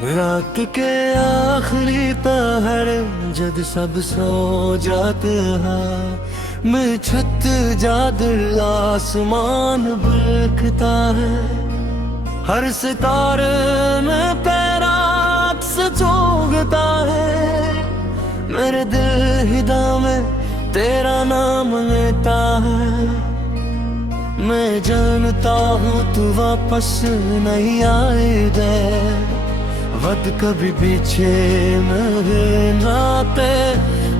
रात के आखिरी पहर जब सब सो जाते हैं, मैं छत जादर आसमान बरकता है। हर सितारे में पैरात से चोगता है, मेरे दिल हिदा में तेरा नाम लेता है। मैं जानता हूँ तू वापस नहीं आएगा, वक्त कभी पीछे मेरे नाते,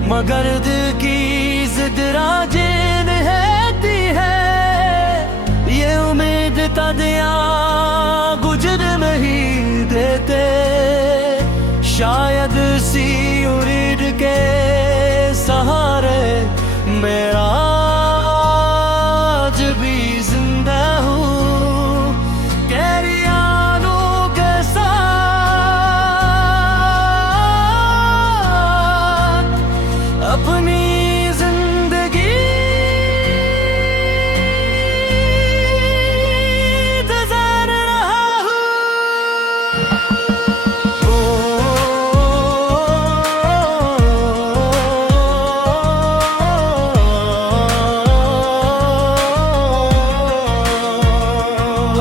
मगर दिल की जिद राजें रहती है। ये उम्मीद तदिया गुजर नहीं देते, शायद सी उम्मीद के सहारे मेरा आज भी जिंदा हूँ। कैरियानों के साथ अपनी जिंदगी गुजार रहा हूँ।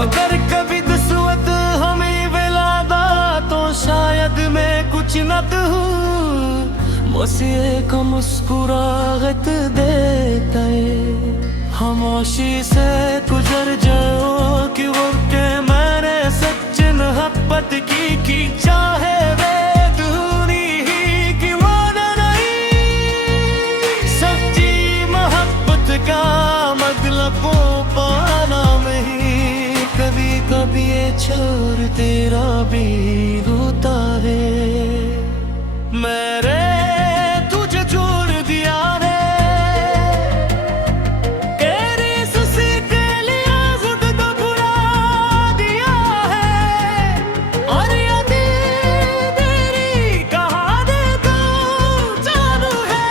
अगर कभी किस्मत हमें मिलादा तो शायद मैं कुछ न कहूँ, बस एक मुस्कुराहट देता है। खामोशी से गुजर जाओ कि वो के मैंने सच मोहब्बत की चाहे वे धूनी ही कि माना नहीं। सच्ची मोहब्बत का मतलब वो पाना नहीं, कभी कभी ये छोड़ तेरा भी होता है। मेरे तुझे छोड़ दिया रे, तेरी सुसी के लिए खुद को भुला दिया है। और यदि तेरी कहानी तो चालू है।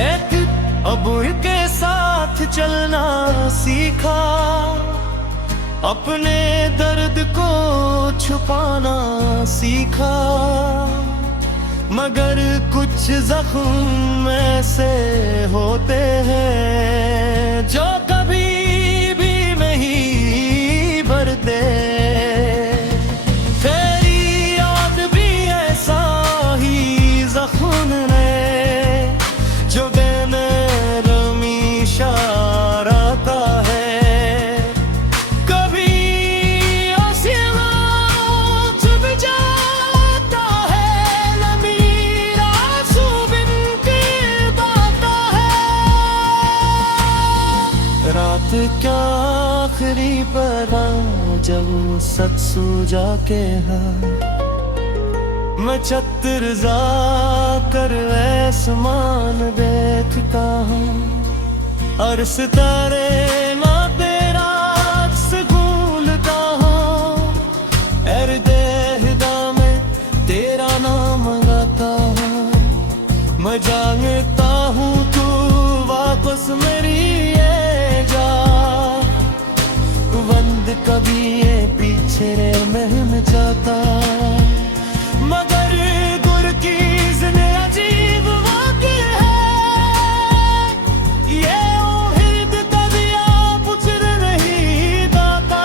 एक अब के साथ चलना सीखा, अपने दर्द को छुपाना सीखा, मगर कुछ जख्म ऐसे होते हैं जो कभी भी नहीं भरते। तेरी याद भी ऐसा ही जख्म है जो बेनरमी शरारता है। कभी आसियाँ चुभ जाता है, लमीर आंसू बिन के बहता है। रात क्या आखिरी पहरा जब सच सो जाके है, मैं छत्र जा कर आसमान देखता हूँ, और सितारे ना तेरा अक्स भूलता हूँ। एर्देहिदा में तेरा नाम गाता हूँ, मैं जानता हूँ तू वापस मेरी ये जा। बंद कभी ये पीछे महम जाता, मगर गुर की जिंदगी अजीब वाक़ई है। ये उम्मीद कदिया पुचर नहीं दाता,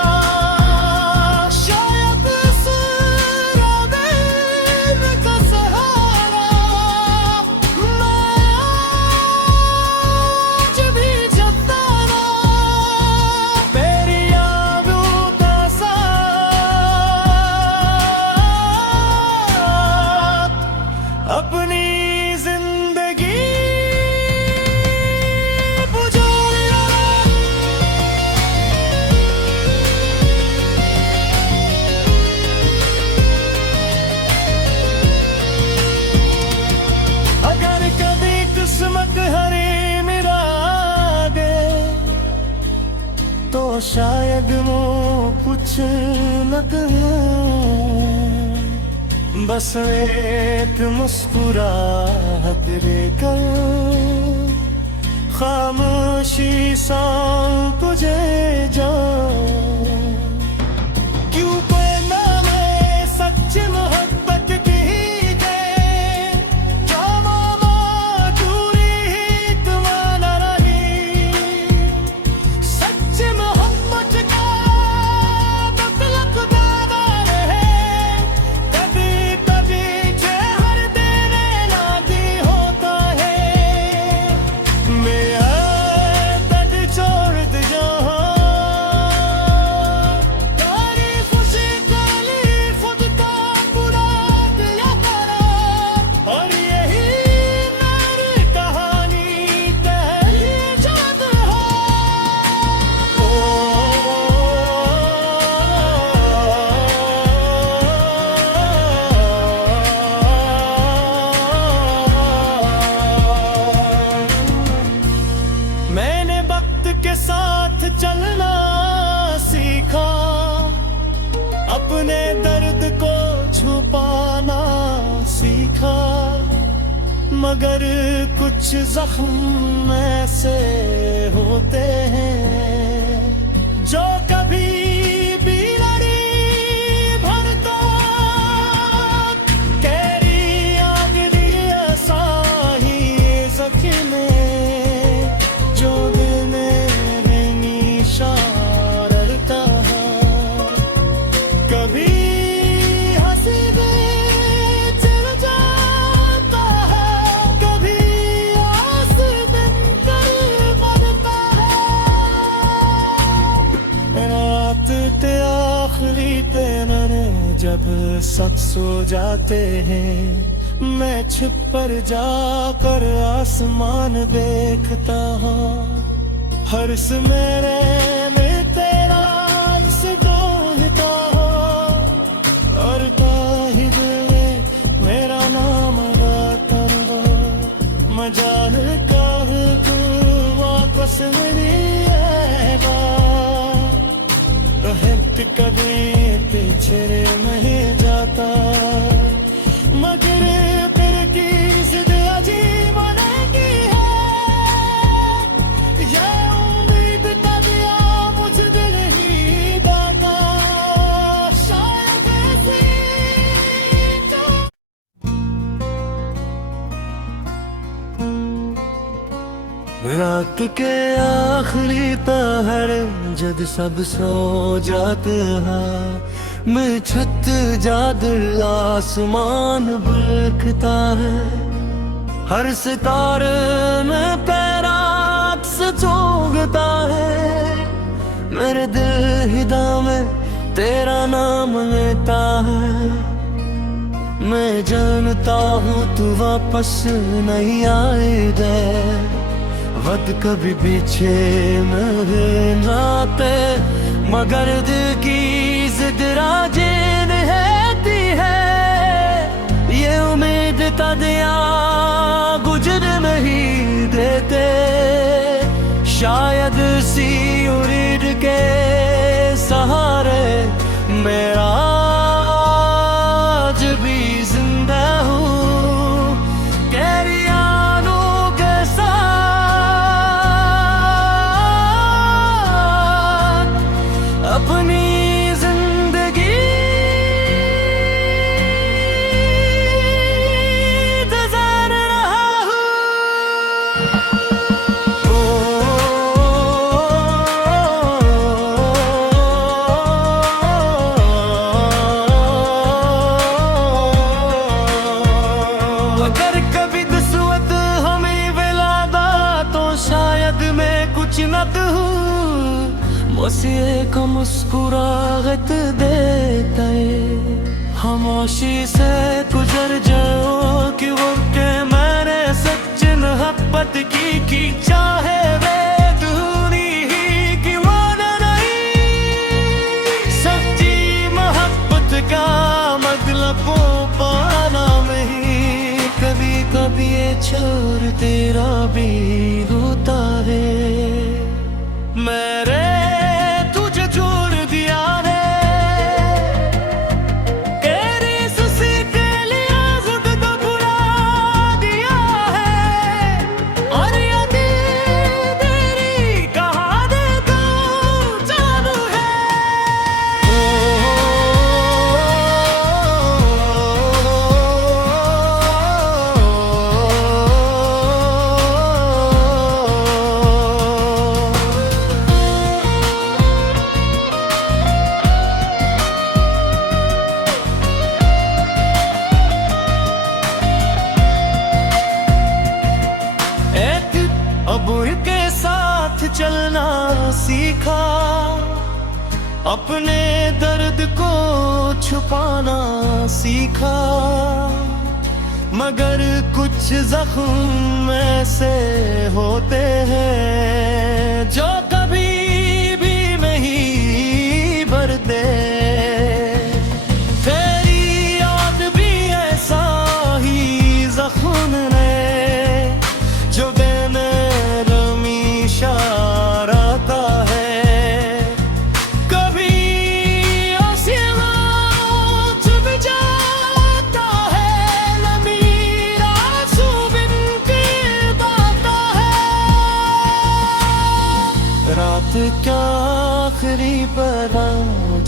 शायद इस रात का सहारा मैं आज भी जता रहा। तेरी यादों का साथ न कहूं, बस एक मुस्कुराहट लेकर खामोशी सा तुझे जाऊं। क्यों पढ़ना मैं सच्ची मोहब्बत की है, क्या मामा दूरी ही तुम्हारा रही। सच्ची मोहब्बत का मतलब दादा रहे, कभी कभी जहर देने लागी होता है। मैं दर्द छोड़ दे जहाँ, तारीफ से तारीफ खुद का बुरा दिया करा, और यही मेरी कहानी पहली याद मैंने वक्त के साथ चलना सीखा, अपने दर्द को छुपाना सीखा, मगर कुछ जख्म ऐसे होते हैं जो कभी भी नहीं भरता। कैरी आगरी ऐसा ही जख्म है जो दिल में निशान रहता है। कभी हंसी में चल जाता है, कभी आस दिन कर मरता है। रात ते आखिरी ते नरे जब सब सो जाते हैं, मैं छिप पर जाकर आसमान देखता हूँ। हर्ष मेरे में तेरा इस ढूंढता हो, और ताहि दिल में मेरा नाम गाता हो। मजाल का तू वापस नहीं आएगा, रहत कभी पीछे नहीं जाता, मगर फिर की जिद अजीब बनेगी है। ये उम्मीद तबिया मुझ दिल ही दाता, शायद ऐसी जो रात के आखिरी पहर जब सब सो जाते हैं, मैं छत जादर आसमान देखता है। हर सितारे में पैराक्स चोगता है, मेरे दिल हिदा में तेरा नाम लेता है। मैं जानता हूँ तू वापस नहीं आएगा, वक्त कभी पीछे नहीं जाते, मगर दिल की जिद राजेन रहती है। ये उम्मीद तदिया गुजर नहीं देते, शायद सी उम्मीद के सहारे मेरा आज भी जिंदा हूँ। कैरियानों के साथ अपनी जिंदगी गुजार रहा हूँ। अगर कभी दुस्वत हमें मिलादा तो शायद मैं कुछ न कहूँ, बस एक मुस्कुराहट देता है। खामोशी से गुजर जाओ कि वो के मैंने सच मोहब्बत की चाहे वे दूनी ही कि वो नहीं। सच्ची मोहब्बत का मतलब वो पाना नहीं, कभी कभी ये छोड़ तेरा भी होता है। मेरे तुझे छोड़ दिया रे, चलना सीखा, अपने दर्द को छुपाना सीखा, मगर कुछ जख्म ऐसे होते हैं जो कभी भी नहीं भरते। तेरी याद भी ऐसा ही जख्म है जो बेनरमी शरारता है, कभी आसिया चुभ जाता है, लमीरा सुबिन के बाता है। रात क्या आखिरी परा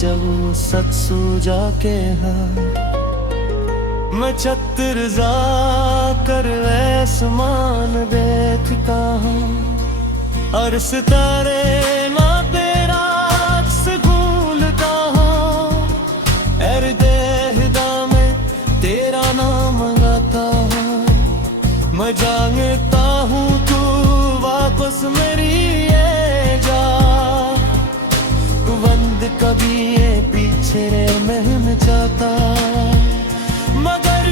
जब सच सूझा के मैं छत्र जा कर आसमान देखता हूँ, और सितारे ना तेरा अक्स भूलता हूँ। एर्देहदा में तेरा नाम गाता हूँ, मैं जानता हूँ तू वापस मेरी ये जा। बंद कभी ये पीछे महम जाता, मगर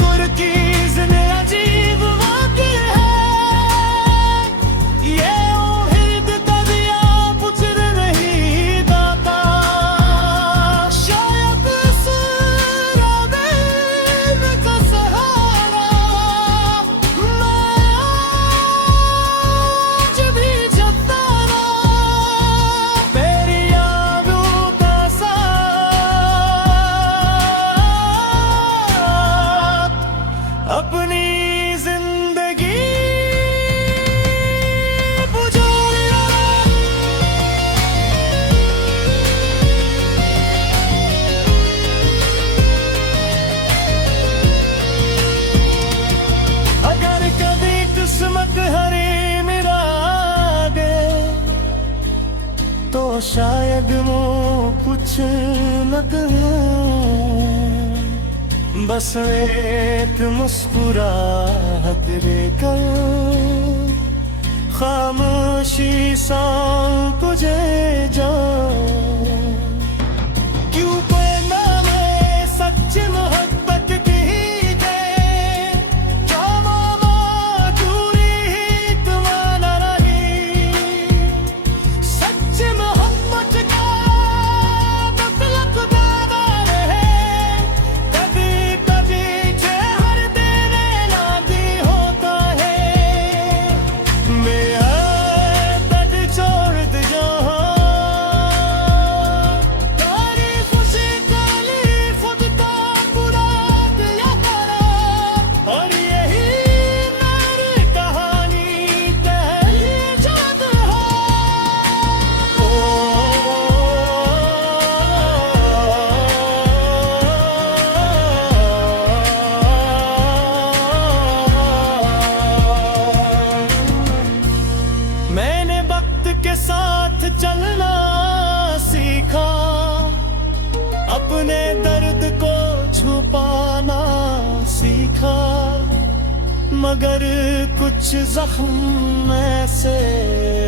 गुर की जिंदगी अजीब वाक़ई है। ये उहिद कदिया पुछ नहीं दाता, शायद सराबे का सहारा मैं आज भी जता ना। तेरी यादों का अपनी जिंदगी बुझाया। अगर कभी किस्मत हरी मेरा आगे तो शायद वो कुछ न कहूं, बस एक मुस्कुराहट देकर खामोशी सा तुझे जाऊं। क्यों पहना मैं सच्ची मोहब्बत की है, क्या मामा दूरी ही तुम्हारा रही। सच्ची मोहब्बत का मतलब दादा है, कभी कभी चेहर तेरे लागी होता है। मैं दर्द छोड़ दे जो तारीफ से काली खुद का बुरा किया करा, और यही मेरी कहानी पहली जात है। मैंने वक्त के साथ चलना सीखा, अपने दर्द को छुपाना सीखा, मगर कुछ जख्म ऐसे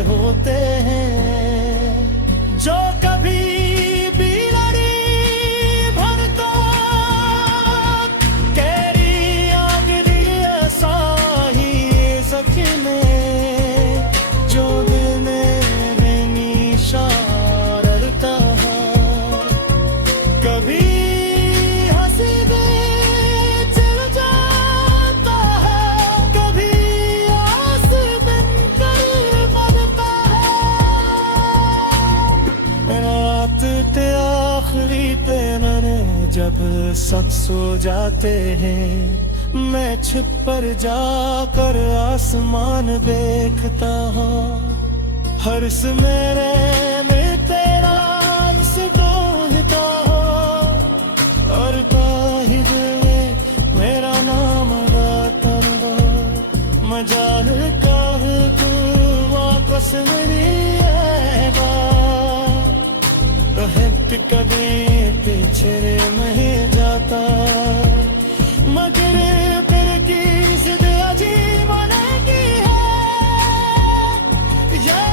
होते हैं जो कभी भी नहीं भरता। तेरी आखिरी ऐसा ही जख्म है जो दिल में निशान रहता है, कभी हंसी दे चल जाता है, कभी आस दिन कर मरता है। रात के आखिरी तेरे जब सब सो जाते हैं, मैं छिप पर जाकर आसमान देखता हूँ, हर्ष मेरे में तेरा इस डोलता हो, और ताहिद में मेरा नाम गाता हो। मजाल काह तू वापस मेरी तो है कभी पीछे नहीं जाता, मगर फिर की जिद अजीब की है। ये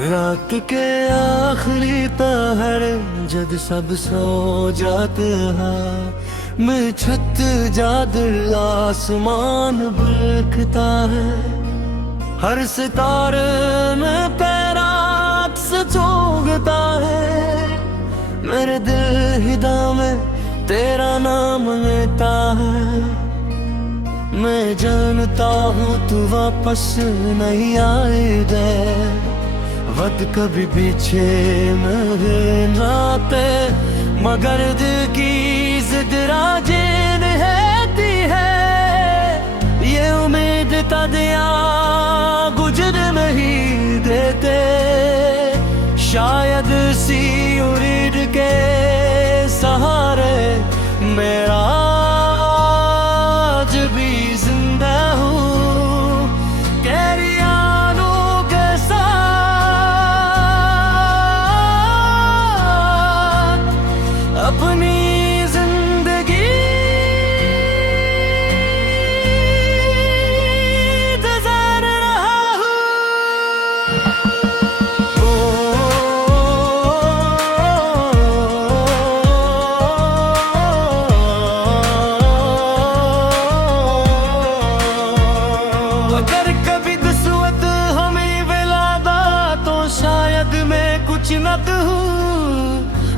रात के आखिरी पहर जब सब सो जाते हैं, मैं छत जादर आसमान बरकता है। हर सितारे में पैरात से चौंकता है, मेरे दिल हिदा में तेरा नाम लेता है। मैं जानता हूँ तू वापस नहीं आएगा, वक्त कभी पीछे नहीं जाते, मगर दिल की जिद राजें रहती है। ये उम्मीद का दिया गुजर नहीं देते, शायद सी उम्मीद के सहारे मेरा आज भी जिंदा हूँ, कैरियानों के साथ अपनी जिंदगी गुजार रहा हूँ। अगर कभी दुस्वत हमें मिलादा तो शायद मैं कुछ न हूँ,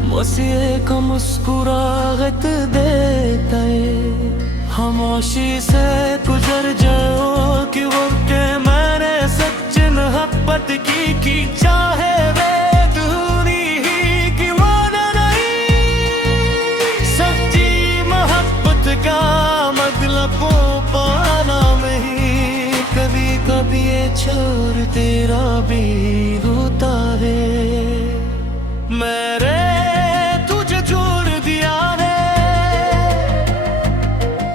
मुझसे एक मुस्कुराहट देता है। खामोशी से गुजर जाओ कि वो के मैंने सच मोहब्बत की चाहे वे दूरी ही कि माना नहीं। सच्ची मोहब्बत का मतलब पाना नहीं, कभी कभी ये छोड़ तेरा भी होता है। मेरे तुझे छोड़ दिया है,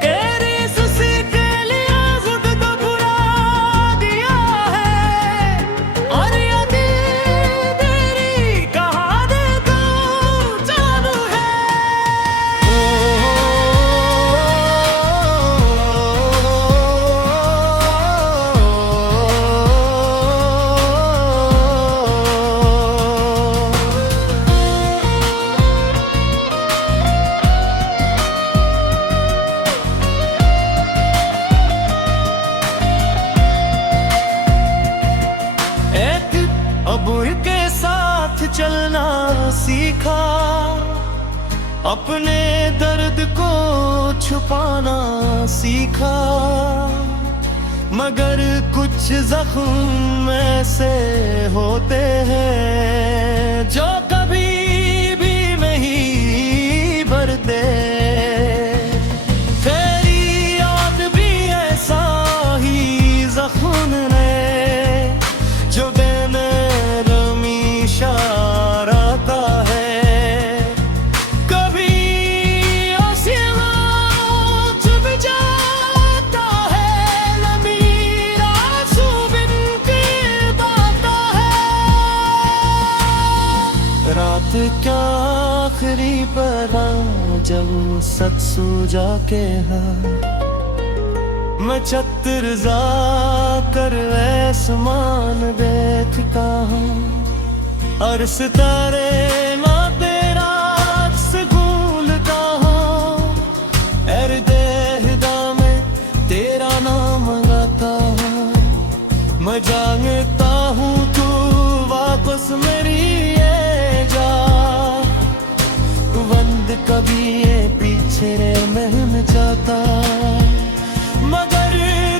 तेरी सुसी के लिए खुद तो बुरा दिया है। और यदि तेरी कहा दे तो चालू है। अब उनके साथ चलना सीखा, अपने दर्द को छुपाना सीखा, मगर कुछ जख्म ऐसे होते हैं जो कभी भी नहीं भरते। तेरी याद भी ऐसा ही जख्म ने जो देने रहता है। कभी आसिया चुप जाता है, लमीर आंसू बिन के बहता है। रात क्या आखिरी पहर जब सच सो जाके है, मैं छत्र जा कर आसमान देखता हूँ, और सितारे ना तेरा से भूलता हूँ। एर देहदा में तेरा नाम गाता हूँ, मैं जानता हूँ तू वापस मेरी ये जा। बंद कभी ये पीछे महन जाता, मगर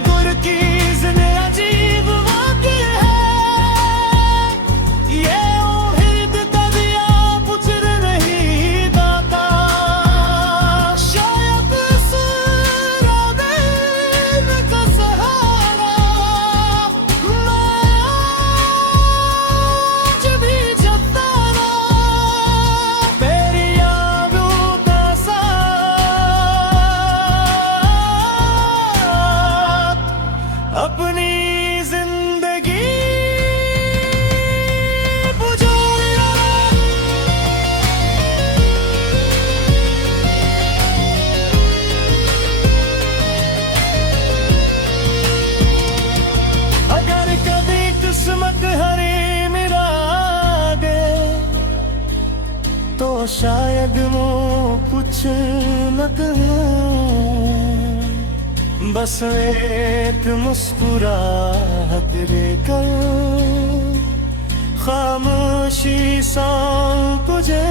गुर की जिंदगी अजीब वाक़ई है। ये उम्मीद कभी आप उजर नहीं दाता, शायद सुरागे का सहारा मैं आज भी जता रहा, तेरी यादों का साथ अपनी जिंदगी गुजारा। अगर कभी किस्मत हरी मेरा शायद वो कुछ न कहूं, बस एक मुस्कुराहट देकर खामोशी सा तुझे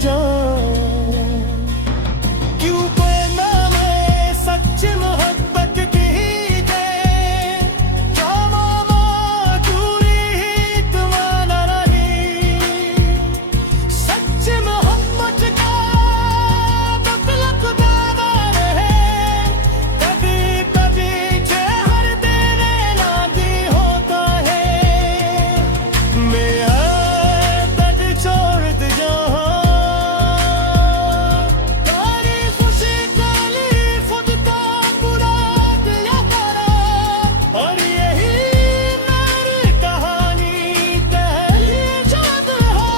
जाऊं। क्यों पढ़ना मैं सच मोहब्बत की है, क्या मामा दूरी ही तुम्हारा रही। सच मोहब्बत का मतलब दावा है, कभी कभी चेहर देने लागी होता है। मैं हर दर्द छोड़ दे जाऊं, और यही मेरी कहानी पहली याद है।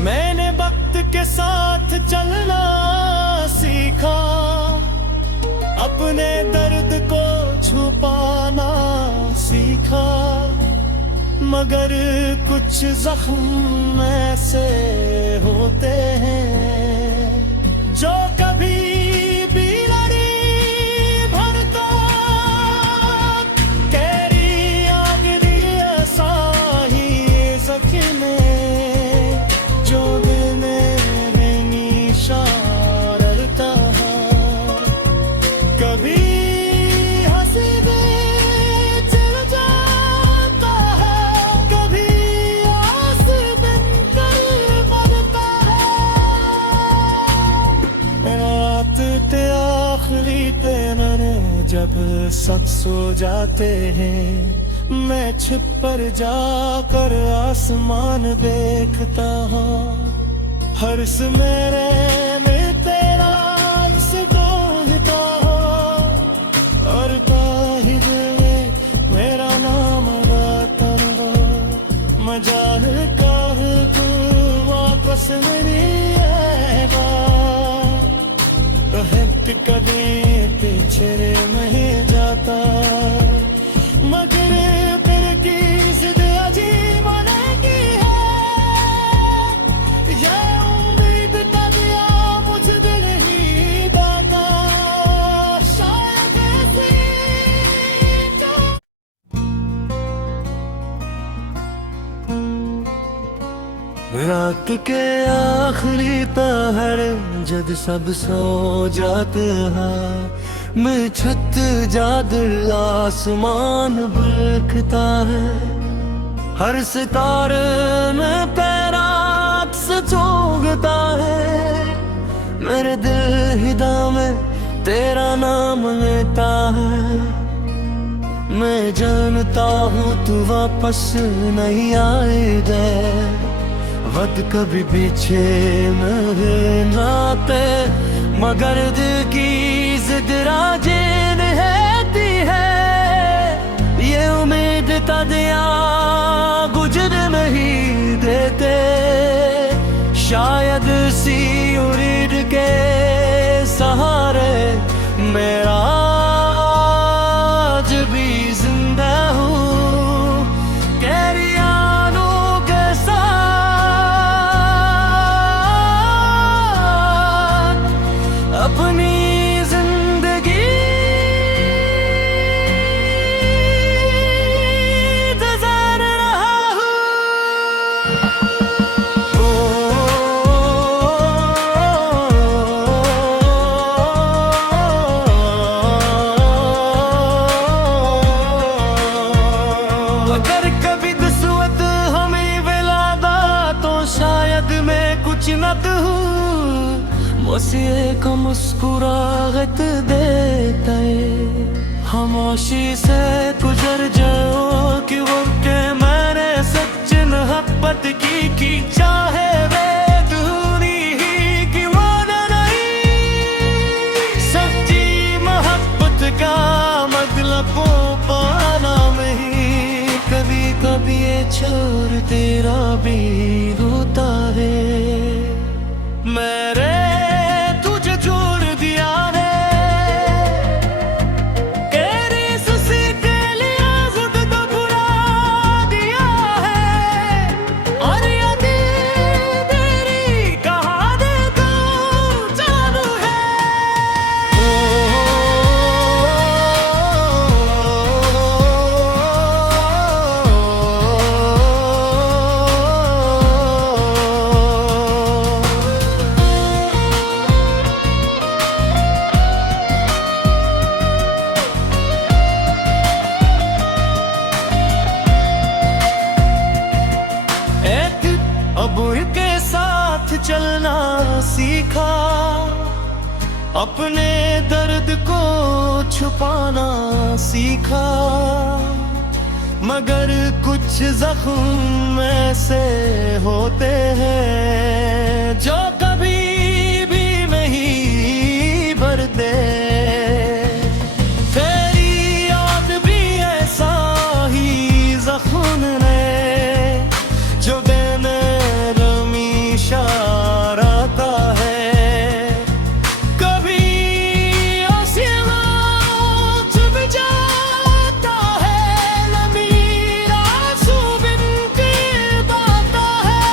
मैंने वक्त के साथ चलना सीखा, अपने दर्द को छुपाना सीखा, मगर कुछ जख्म ऐसे होते हैं जो कभी बीमारी भरता कैरी आग दिया साही जख्म जो दिल में निशान रहता है। कभी आखिरी तेरे जब सब सो जाते हैं, मैं छिप पर जाकर आसमान देखता हूँ। हर्ष मेरे में तेरा से डोलता हो, और ताहिर में मेरा नाम गाता हो। मजाल का तू वापस मेरी आएगा, कभी पीछे नहीं जाता, मगर फिर की जिद अजीब की है। ये उम्मीद का दिया मुझ दिल ही दाता, शायद ऐसी रात के आखिरी पहर जब सब सो जाते हैं, मैं छत जादर आसमान देखता है। हर सितारे में पैरात से चौंकता है, मेरे दिल हिदा में तेरा नाम लेता है। मैं जानता हूँ तू वापस नहीं आएगा, वक्त कभी पीछे नहीं आते, मगर दिल की जिद राजें रहती है। ये उम्मीद का दिया गुजर नहीं देते, शायद सी उम्मीद के सहारे मेरा आज भी जिंदा हूँ। अपनी जिंदगी गुजार रहा हूँ। अगर कभी किस्मत हमें मिलादा तो शायद मैं कुछ न कहूँ, बस एक मुस्कुराहट देता है। खामोशी से गुजर जाओ कि वो के मैंने सच मोहब्बत की चाहे वे दूरी ही कि माना नहीं। सच्ची मोहब्बत का मतलब पाना नहीं, कभी कभी ये छोड़ तेरा भी होता है। मेरे सब्र के साथ चलना सीखा, अपने दर्द को छुपाना सीखा। मगर कुछ जख्म ऐसे होते हैं जो कभी भी नहीं भरते। तेरी याद भी ऐसा ही जख्म है जो बेनरमी इशाराता है। कभी आसमां चुभ जाता है, लबीर आंसू बिन के बहता है।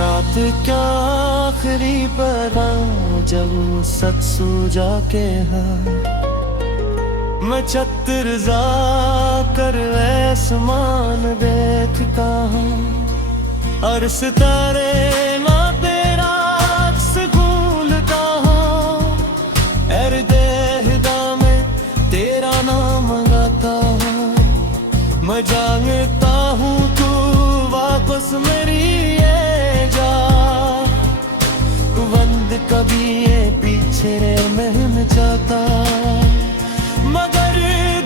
रात क्या आखिरी पहर जब सच सूझा के है, मैं छत्रजा कर आसमान देखता हूँ और सितारे ना तेरा अक्स भूलता हूँ। एर्देहदा में तेरा नाम गाता हूँ, मैं जानता हूँ तू वापस मेरी ये जा। बंद कभी ये पीछे महन जाता, मगर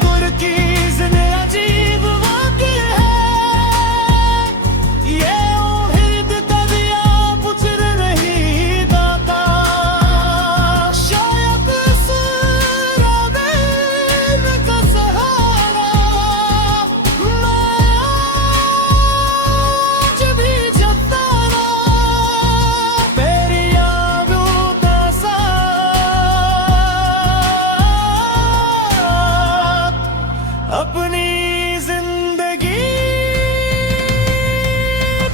गुर की जिंदगी अजीब वाक़ई है। ये उम्मीद कभी आप उतर नहीं दाता, शायद सराबे का सहारा मैं आज भी जता ना। तेरी यादों का अपनी जिंदगी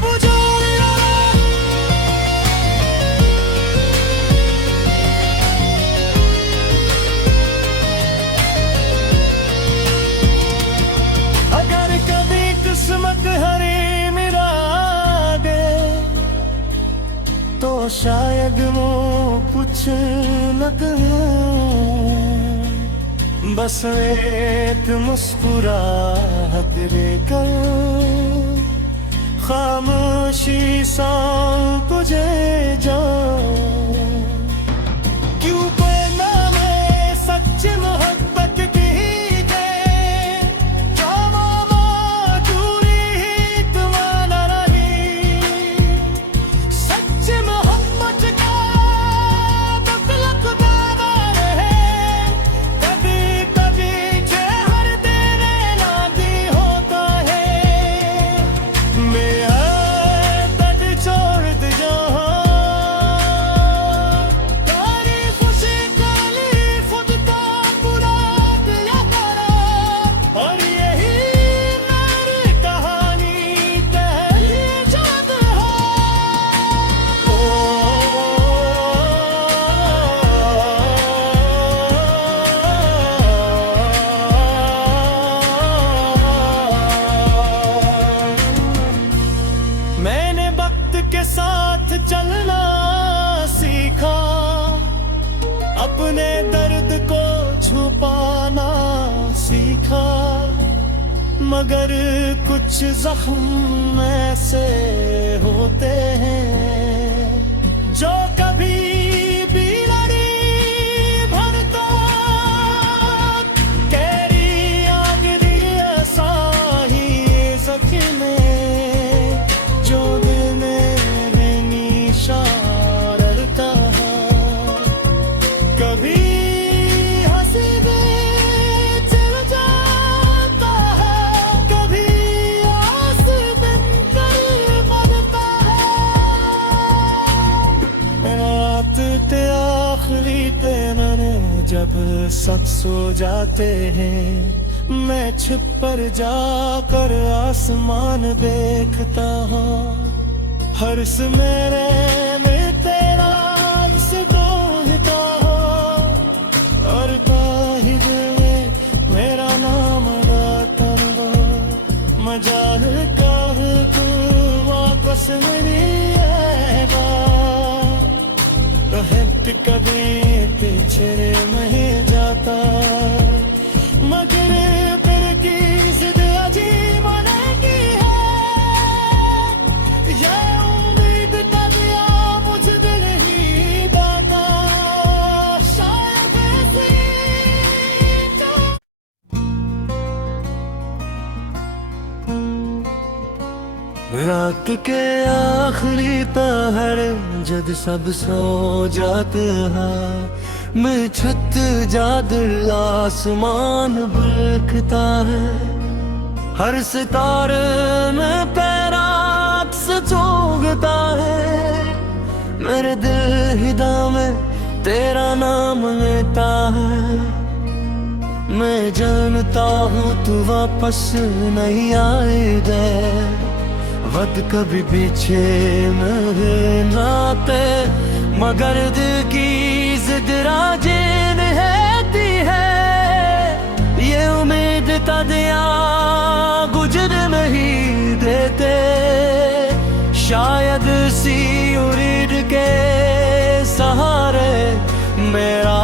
बुझाया। अगर कभी किस्मत हरी मिला दे तो शायद वो कुछ न कहे, बस एक मुस्कुराहट लेकर खामोशी सा तुझे जाऊं। क्यों पहना मैं सच्ची मोहब्बत की है, क्या मामा दूरी ही तुम्हारा रही। सच्ची मोहब्बत का मतलब दावा है, कभी कभी चेहर तेरे नादी होता है। मैं तट छोड़ दे जहाँ, तारीफ से तारीफ उठता बुरा दिया करा। और यही मेरी कहानी तेरी जात मैंने वक्त के साथ चलना सीखा, अपने दर्द को छुपाना सीखा। मगर कुछ जख्म ऐसे होते हैं जो कभी भी नहीं भरता। तेरी याद भी ऐसा ही जख्म है जो दिल में निशारता है। कभी हंसी में चल जाता है, कभी आस बिन कर मरता है। रात के आखिरी तेरे जब सब सो जाते हैं, मैं छुप पर जाकर आसमान देखता हूँ। हर्ष मेरे में तेरा से बोलता हो, और ताहिर में मेरा नाम गाता हो। मजाल का तू वापस नहीं आएगा, तो हिट कभी पीछे नहीं जाता। मगर फिर की जिद अजीब की है, रात के आखिरी पहर जब सब सो जाते हैं, मैं छत जादर आसमान बरखता है। हर सितारे में पैराक से चोगता है, मेरे दिल हिदा में तेरा नाम लेता है। मैं जानता हूँ तू वापस नहीं आएगा, वक्त कभी पीछे मेरे नाते, मगर दिल की जिद राजें रहती है। ये उम्मीद तदिया गुजर नहीं देते, शायद सी उम्मीद के सहारे मेरा